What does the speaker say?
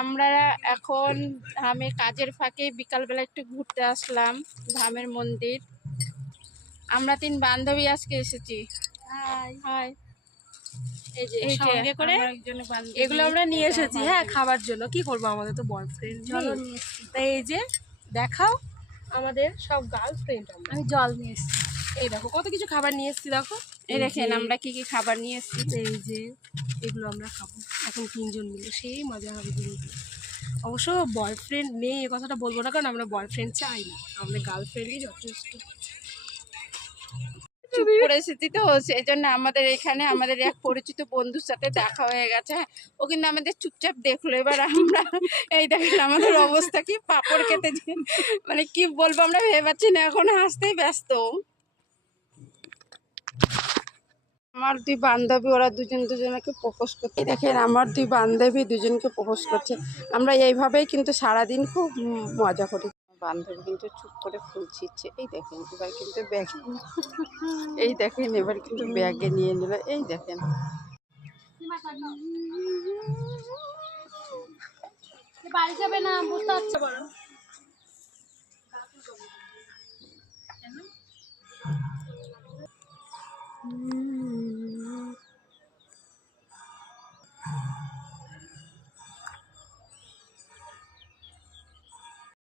আমরা এখন ধামে কাজের ফাঁকে বিকালবেলা একটু ঘুরতে আসলাম ধামের মন্দির। আমরা 3 বান্ধবী আজকে এসেছি। হাই। এই যে সঙ্গে করে এগুলো আমরা নিয়ে এসেছি হ্যাঁ খাবার জন্য। কি করবো আমাদের তো বয়ফ্রেন্ড নেই, তাই এই যে দেখাও আমাদের সব গার্লফ্রেন্ড। আমি জল নিয়ে এসেছি, এই দেখো কত কিছু খাবার নিয়ে এসেছি। দেখো এই দেখেন আমরা কি কি খাবার নিয়ে এসেছি। এই যে এগুলো আমরা খাবো এখন 3 জন মিলে, সেই মজা হবে কিন্তু। অবশ্য বয়ফ্রেন্ড নেই এ কথাটা বলবো না, কারণ আমরা বয়ফ্রেন্ড চাই না, আমাদের গার্লফ্রেন্ডই যথেষ্ট। চুপ করে এসেছি তো, সেই জন্য আমাদের এখানে আমাদের এক পরিচিত বন্ধুর সাথে দেখা হয়ে গেছে। ও কিন্তু আমাদের চুপচাপ দেখলো। এবার আমরা এই দেখেন আমাদের অবস্থা কি, পাপড় খেতে মানে কি বলবো আমরা ভেবে পাচ্ছি না, এখন হাসতেই ব্যস্ত। আমার 2 বান্ধবী, ওরা দুজনকে প্রপোজ করছে। দেখেন আমার 2 বান্ধবী দুজনকে প্রপোজ করছে। আমরা এইভাবেই কিন্তু সারাদিন খুব মজা করি। বান্ধবী কিন্তু চুপ করে ফুল ছিঁড়ছে। এই দেখেন এবার কিন্তু ব্যাগ, এই দেখেন এবার কিন্তু ব্যাগে নিয়ে নিল। এই দেখেন বাড়ি যাবে না, বুঝতে পারছে বড়।